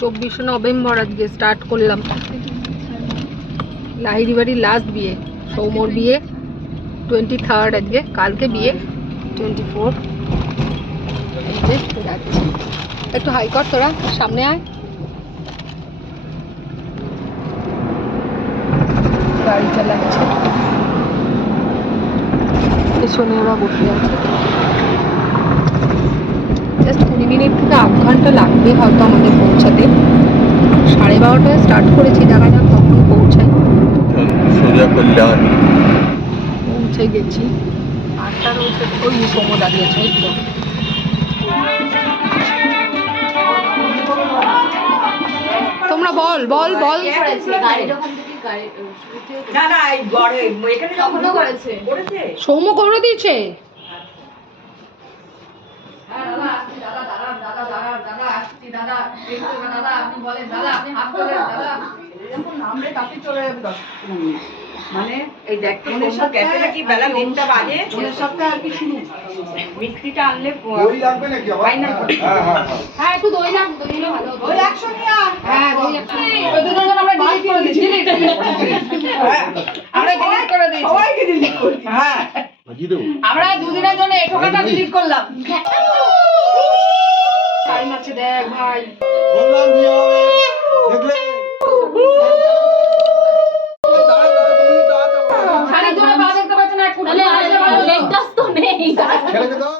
24শে November আজকে start করলাম। লাহিড়ি বাড়ির লাস্ট বিয়ে, সৌমর বিয়ে 23rd, আজকে কালকে বিয়ে 24। যাচ্ছি, একটু হাই কর, তোরা সামনে আয়। গাড়ি চালাচ্ছে, পেছনে ওরা বসে আছে। জাস্ট 20 মিনিট থেকে আধ ঘন্টা লাগবে হয়তো আমাদের পৌঁছাতে। 12:30টায় স্টার্ট করেছি, দেখা যাক কখন পৌঁছাই। পৌঁছে গেছি। 8টা রয়েছে, ওই সময় দাঁড়িয়েছে। ওই তো তোমরা বল বল বল। সৌম্য করে দিয়েছে। মানে এই দেখ কি বেলা 3টা বাজে, সপ্তাহে আর কি শুরু মিষ্টিটা আনলে দই লাগবে নাকি? হ্যাঁ একটু দই লাগ, দই হলে ভালো হতো। দই 100 নিয়ে আয়। হ্যাঁ দই 100। ওই দুজন আমরা ডিলিট করে দিয়েছি। আমরা ডিলিট করে দিয়েছি, সবাইকে ডিলিট করি। হ্যাঁ আমরা দুদিনের জন্য এই ঠোকাটা ডিলিট করলাম। টাইম আছে দেখ ভাই, বললাম দিয়ে হবে দেখলে। শাড়ির জন্য পা দেখতে পাচ্ছ না, একটু লেগটাস তো নেই। ছেড়ে দাও।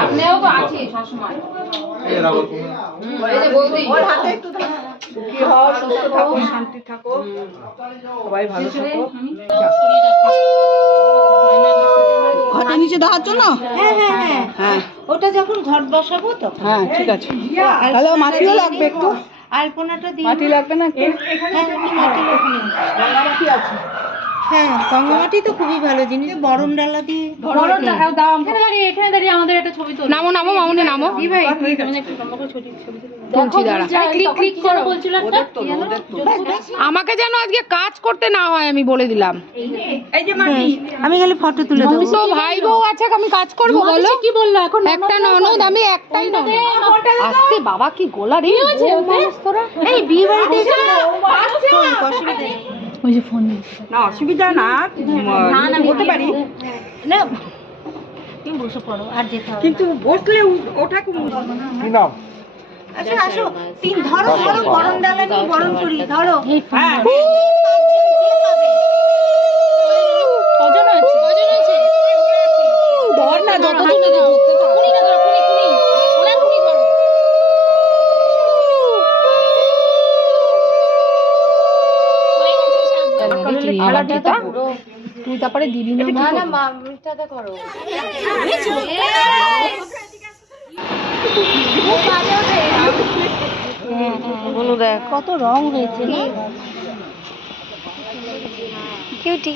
আপনিও তো আছে সবসময়। ওর হাতে একটু সুখী হও, সুস্থ থাকো, শান্তি থাকো, সবাই ভালো থাকো। ঘটের নিচে দেওয়ার জন্য? হ্যাঁ হ্যাঁ হ্যাঁ হ্যাঁ, ওটা যখন ঘট বসাবো তো। হ্যাঁ ঠিক আছে। হ্যালো, মাটিও লাগবে একটু। আলপনাটা দিই। মাটি লাগবে না? হ্যাঁ মাটি লাগবে। মাটি আছে। হ্যাঁ গঙ্গামাটি তো খুবই ভালো জিনিস। বরণ ডালা দিয়ে এখানে দাঁড়িয়ে আমাদের একটা ছবি তোলো। নামো নামো মামুনি নামো। কি ভাই একটু লম্বা করে ছবি তুলছি, দাঁড়া। ক্লিক ক্লিক করো বলছিল একটা। আমাকে যেন আজকে কাজ করতে না হয় আমি বলে দিলাম। এই যে মাটি, আমি খালি ফটো তুলে দেব। তো ভাই বউ আছে, আমি কাজ করব বলো? কি বললো এখন? একটা ননদ, আমি একটাই ননদ। আস্তে বাবা, কি গোলা রে তোরা। এই বিয়ে বাড়িতে অসুবিধা নেই। ওই যে ফোন না অসুবিধা না, না বলতে পারি না। তুমি বসে পড়ো আর যেতে হবে, কিন্তু বসলে ওটা কি নাম? আসো আসো, তিন ধরো ধরো, বরণ ডালা নিয়ে বরণ করি, ধরো। হ্যাঁ কজন আছে? কজন আছে? ধর না, যত কুনি না ধরো, কুনি কুনি ওনা কুনি ধরো। তুই তারপরে দিবি না? না না মামিটাতে করো। বলো দেখ কত রং হয়েছে না, কিউটি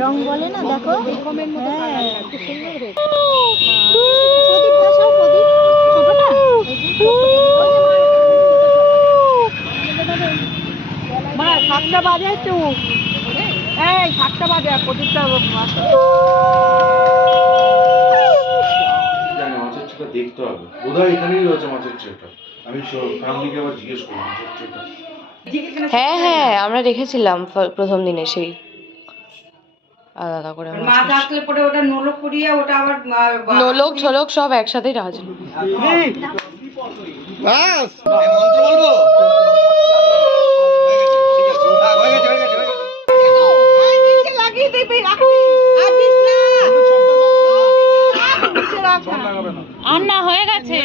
রং বলে না, দেখো এরকমের মতো কালার, খুব সুন্দর হয়েছে। প্রদীপ বসাও, প্রদীপ ছোটটা মা সাতটা বাজে তো, এই সাতটা বাজে প্রদীপটা মাছের ট্রেটা দেখতে হবে, বোধহয় এখানেই রয়েছে মাছের ট্রেটা। আমি ফ্যামিলিকে আবার জিজ্ঞেস করবো মাছের ট্রেটা। হ্যাঁ হ্যাঁ আমরা রেখেছিলাম প্রথম দিনে, সেই আলাদা করে মাছ আসলে পরে ওটা নোলক করিয়ে ওটা আবার নোলক ছোলক সব একসাথেই রাখা ছিল। বাস মন্ত্র বলবো। লাগিয়ে দিবি, রাখবি আর দিস না, আর না হয়ে গেছে।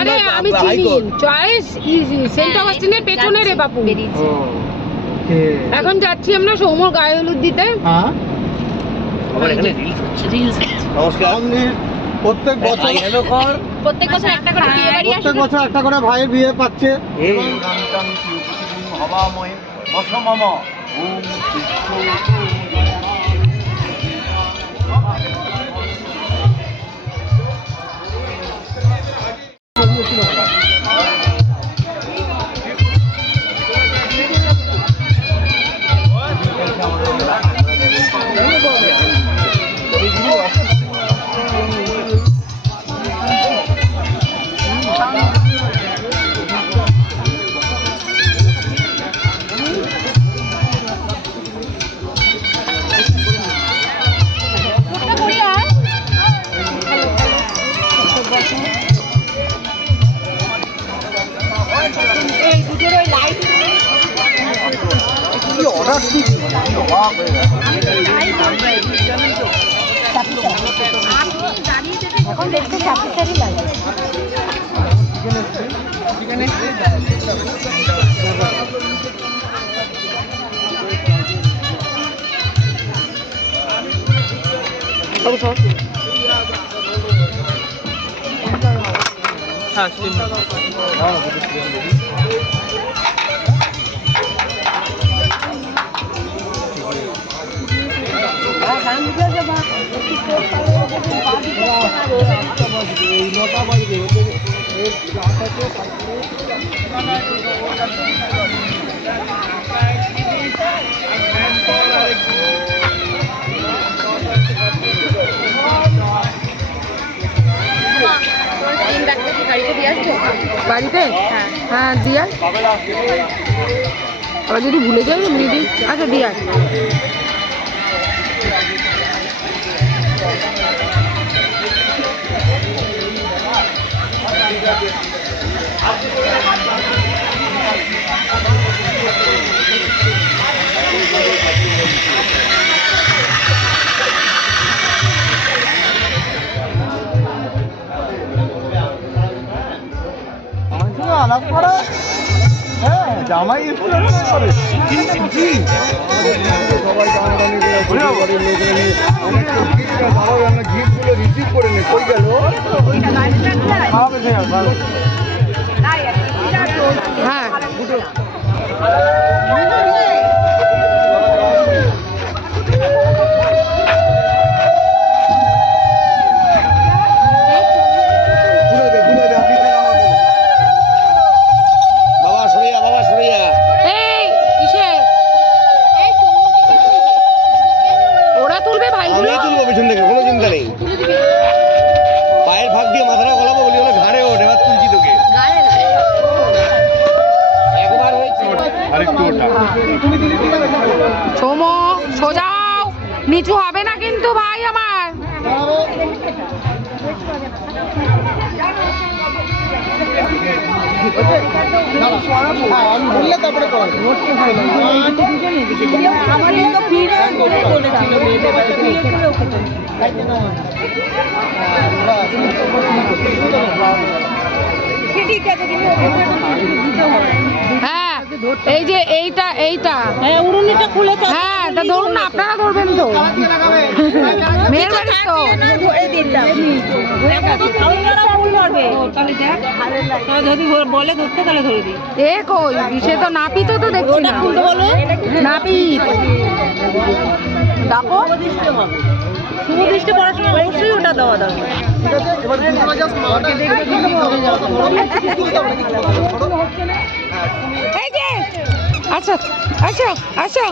আরে আমি চিনি চয়েস সেন্ট অগাস্টিনের পেছনে রে বাপু। এখন যাচ্ছি আমরা সৌমর গায়ে হলুদ দিতে। নমস্কার। প্রত্যেক বছর প্রত্যেক বছর একটা করে বিয়ে বাড়ি আসে। প্রত্যেক বছর একটা করে ভাইয়ের বিয়ে পাচ্ছে। এখন দেখতে চাকরি লাগে। বাড়িতে হ্যাঁ দিয়া আবার যদি ভুলে যাই নিয়ে দিই। আচ্ছা দিয়া জামাই করে সবাই আমরা গিফটগুলো রিসিভ করে নে কই গেল হ্যাঁ পায়ের ভাগ দিয়ে মাথাটা গলাবো বলি হলো ঘাড়ে ওঠে এবার তুলছি তোকে সোমো সোজাও নিচু হবে না কিন্তু ভাই আমার। হ্যাঁ এই যে এইটা হ্যাঁ উড়ুনিটা খুলে তো হ্যাঁ তা ধরুন না আপনারা ধরবেন তো মেয়ের বাড়ি তো ধরে দিতাম আপনারা ফুল ধরবে তাহলে দেখ তো যদি বলে ধরতে তাহলে ধরে দিই। এ কই সে তো নাপিত তো দেখছি না ফুল বলো নাপিত ডাকো সুদৃষ্টি পড়াশোনা অবশ্যই ওটা দেওয়া দরকার। এই যে আচ্ছা আচ্ছা আচ্ছা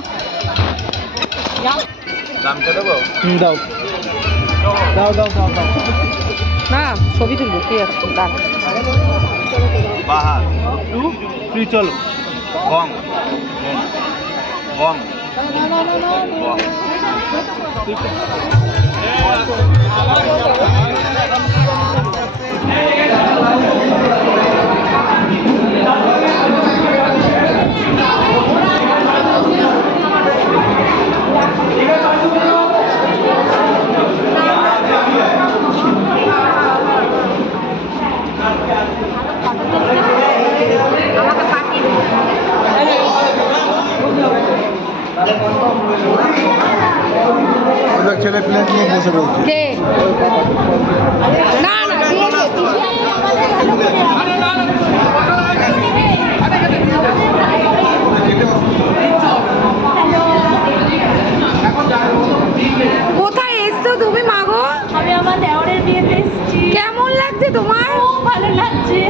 না ছবি তুলবো কি আছে বাহার তুই চলো বং বং বং ছেলে প্লেট নিয়ে বসে রয়েছে না না কোথায় এসছো তুমি মাগো? আমি আমার দেওরের বিয়েতে এসেছি। কেমন লাগছে তোমার? খুব ভালো লাগছে।